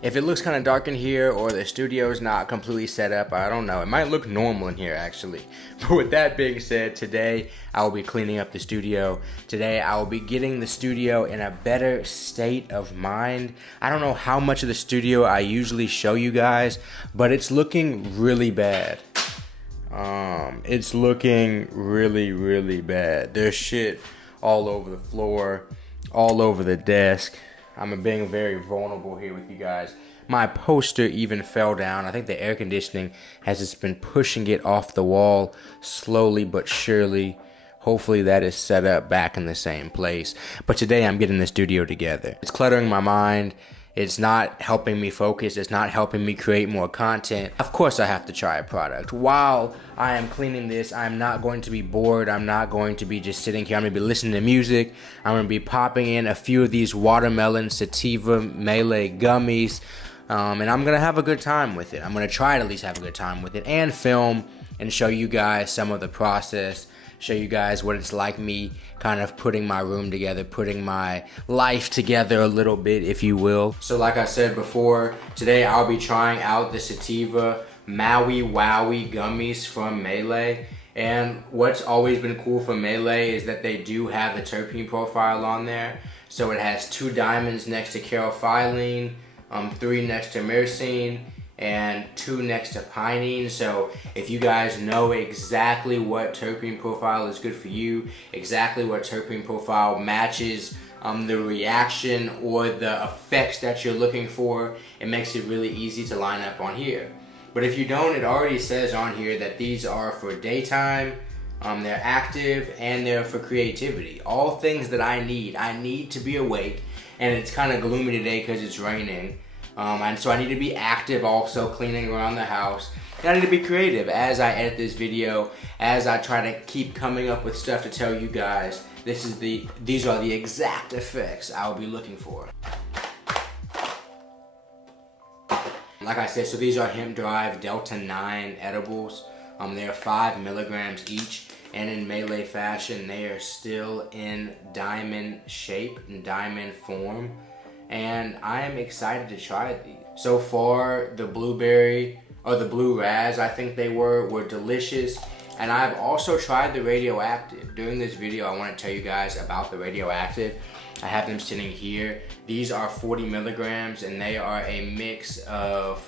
If it looks kind of dark in here or the studio is not completely set up, I don't know. It might look normal in here actually. But with that being said, today I will be cleaning up the studio. Today I will be getting the studio in a better state of mind. I don't know how much of the studio I usually show you guys, but it's looking really bad. It's looking really bad. There's shit all over the floor, all over the desk. I'm being very vulnerable here with you guys. My poster even fell down. I think the air conditioning has just been pushing it off the wall slowly but surely. Hopefully that is set up back in the same place. But today I'm getting the studio together. It's cluttering my mind. It's not helping me focus. It's not helping me create more content. Of course I have to try a product. While I am cleaning this, I'm not going to be bored. I'm not going to be just sitting here. I'm going to be listening to music. I'm going to be popping in a few of these watermelon, sativa, Malay gummies. And I'm going to have a good time with it. I'm going to try to at least have a good time with it and film and show you guys some of the process. Show you guys what it's like me kind of putting my room together, putting my life together a little bit, if you will. So like I said before, today I'll be trying out the sativa Maui Wowie gummies from Malay. And what's always been cool for Malay is that they do have the terpene profile on there. So it has 2 diamonds next to caryophyllene, 3 next to myrcene, and 2 next to pinene. So if you guys know exactly what terpene profile is good for you, exactly what terpene profile matches the reaction or the effects that you're looking for, it makes it really easy to line up on here. But if you don't, it already says on here that these are for daytime, they're active, and they're for creativity. All things that I need. I need to be awake, and it's kind of gloomy today because it's raining. And so I need to be active also, cleaning around the house. And I need to be creative as I edit this video, as I try to keep coming up with stuff to tell you guys. These are the exact effects I'll be looking for. Like I said, so these are hemp drive Delta 9 edibles. They are 5 milligrams each. And in Malay fashion, they are still in diamond shape, in diamond form. And I am excited to try these. So far, the blueberry, or the blue raz, I think they were delicious. And I've also tried the radioactive. During this video, I want to tell you guys about the radioactive. I have them sitting here. These are 40 milligrams, and they are a mix of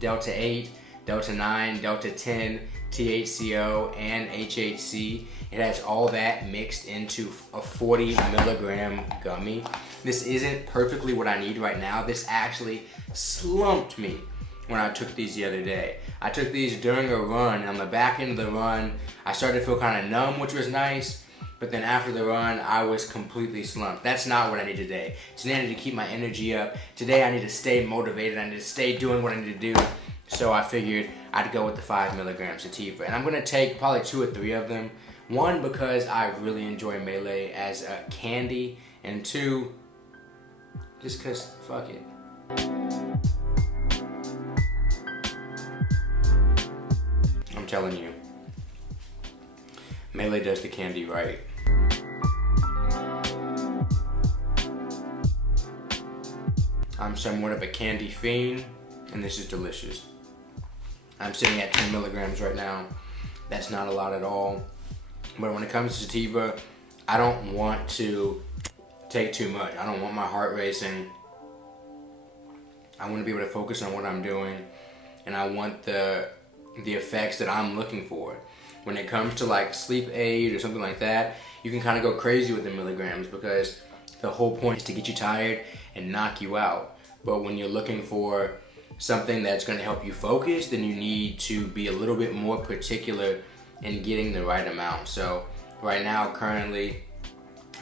Delta 8, Delta 9, Delta 10, THCO, and HHC. It has all that mixed into a 40 milligram gummy. This isn't perfectly what I need right now. This actually slumped me when I took these the other day. I took these during a run, and on the back end of the run, I started to feel kind of numb, which was nice. But then after the run, I was completely slumped. That's not what I need today. Today I need to keep my energy up. Today I need to stay motivated. I need to stay doing what I need to do. So I figured I'd go with the 5 milligram sativa. And I'm gonna take probably 2 or 3 of them. 1, because I really enjoy Malay as a candy. And 2, just cause fuck it. I'm telling you, Malay does the candy right. I'm somewhat of a candy fiend, and this is delicious. I'm sitting at 10 milligrams right now. That's not a lot at all. But when it comes to sativa, I don't want to take too much. I don't want my heart racing. I want to be able to focus on what I'm doing, and I want the effects that I'm looking for. When it comes to like sleep aid or something like that, you can kind of go crazy with the milligrams because the whole point is to get you tired and knock you out. But when you're looking for something that's going to help you focus, then you need to be a little bit more particular in getting the right amount. So right now, currently,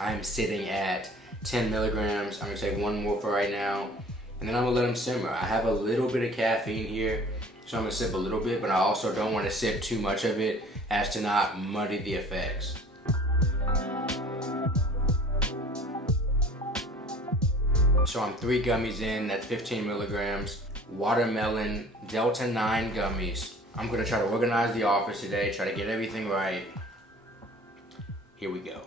I'm sitting at 10 milligrams. I'm going to take 1 more for right now, and then I'm going to let them simmer. I have a little bit of caffeine here, so I'm going to sip a little bit, but I also don't want to sip too much of it as to not muddy the effects. So I'm 3 gummies in, that's 15 milligrams. Watermelon Delta 9 gummies. I'm gonna try to organize the office today, try to get everything right. Here we go.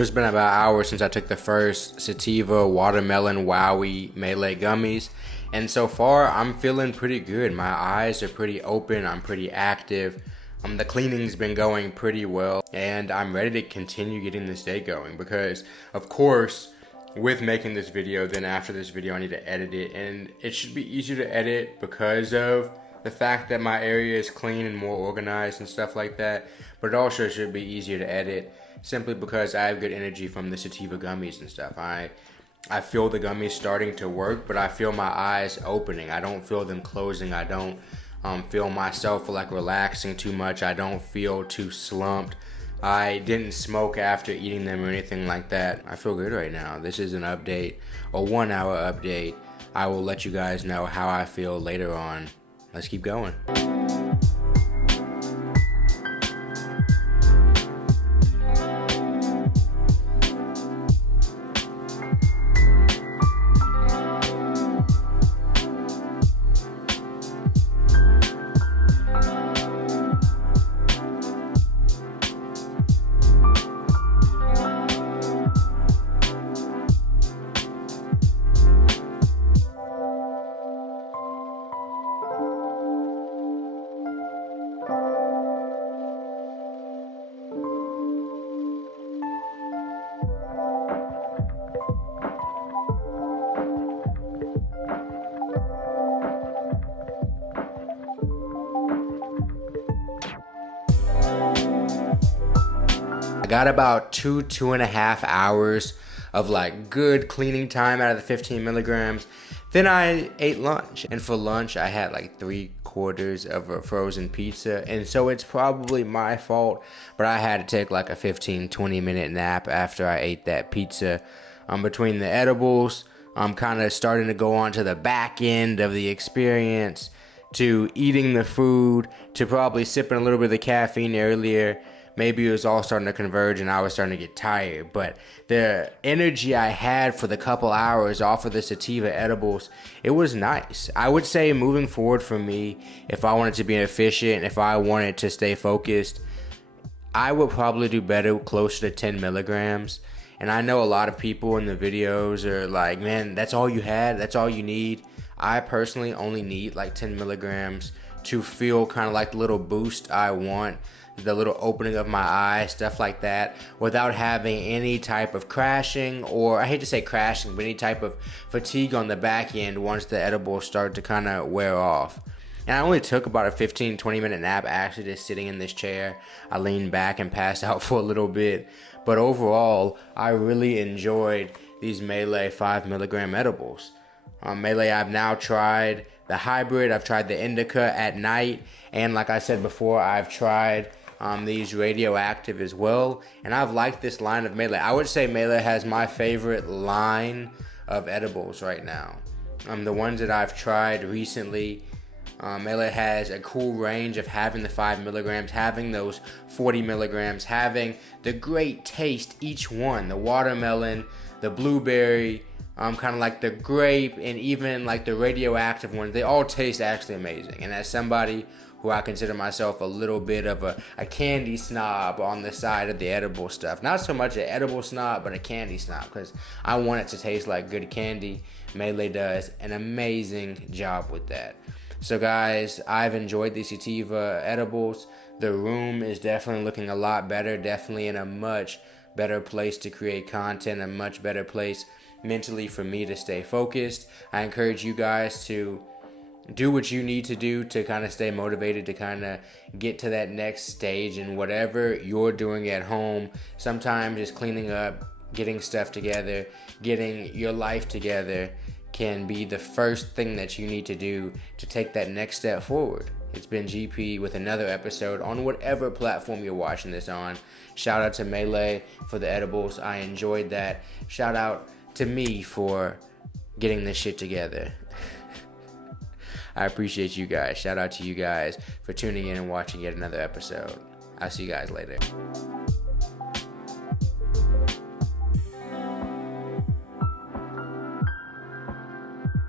So it's been about an hour since I took the first sativa watermelon Wowie Melee gummies. And so far, I'm feeling pretty good. My eyes are pretty open. I'm pretty active. The cleaning's been going pretty well. And I'm ready to continue getting this day going. Because, of course, with making this video, then after this video, I need to edit it. And it should be easier to edit because of the fact that my area is clean and more organized and stuff like that. But it also should be easier to edit simply because I have good energy from the sativa gummies and stuff. I feel the gummies starting to work, but I feel my eyes opening. I don't feel them closing. I don't feel myself like relaxing too much. I don't feel too slumped. I didn't smoke after eating them or anything like that. I feel good right now. This is an update, a 1 hour update. I will let you guys know how I feel later on. Let's keep going. I got about 2.5 hours of like good cleaning time out of the 15 milligrams. Then I ate lunch, and for lunch I had like 3/4 of a frozen pizza, and so it's probably my fault, but I had to take like a 15-20 minute nap after I ate that pizza. Between the edibles, I'm kind of starting to go on to the back end of the experience, to eating the food, to probably sipping a little bit of the caffeine earlier. Maybe it was all starting to converge and I was starting to get tired. But the energy I had for the couple hours off of the sativa edibles, it was nice. I would say moving forward for me, if I wanted to be efficient, if I wanted to stay focused, I would probably do better closer to 10 milligrams. And I know a lot of people in the videos are like, man, that's all you had? That's all you need? I personally only need like 10 milligrams to feel kind of like the little boost I want, the little opening of my eyes, stuff like that, without having any type of crashing, or I hate to say crashing, but any type of fatigue on the back end once the edibles start to kind of wear off. And I only took about a 15-20 minute nap actually just sitting in this chair. I leaned back and passed out for a little bit. But overall, I really enjoyed these Melee 5 milligram edibles. Melee, I've now tried the hybrid, I've tried the indica at night, and like I said before, I've tried these radioactive as well, and I've liked this line of Melee. I would say Melee has my favorite line of edibles right now. The ones that I've tried recently, Melee has a cool range of having the 5 milligrams, having those 40 milligrams, having the great taste, each one, the watermelon, the blueberry, kind of like the grape, and even like the radioactive ones. They all taste actually amazing. And as somebody who I consider myself a little bit of a candy snob on the side of the edible stuff, not so much an edible snob, but a candy snob, because I want it to taste like good candy. Melee does an amazing job with that. So guys, I've enjoyed the sativa edibles. The room is definitely looking a lot better, definitely in a much better place to create content, a much better place mentally for me to stay focused. I encourage you guys to do what you need to do to kind of stay motivated, to kind of get to that next stage in whatever you're doing at home. Sometimes just cleaning up, getting stuff together, getting your life together can be the first thing that you need to do to take that next step forward. It's been GP with another episode on whatever platform you're watching this on. Shout out to Melee for the edibles. I enjoyed that. Shout out to me for getting this shit together. I appreciate you guys. Shout out to you guys for tuning in and watching yet another episode. I'll see you guys later.